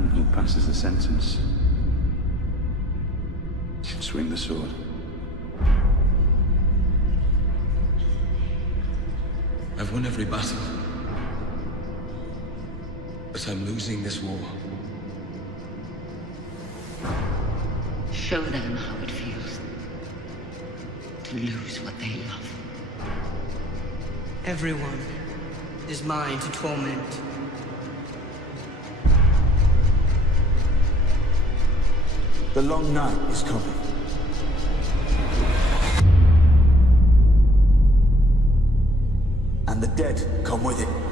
man who passes the sentence should swing the sword. I've won every battle, but I'm losing this war. Show them how it feels to lose what they love. Everyone is mine to torment. The long night is coming. And the dead come with it.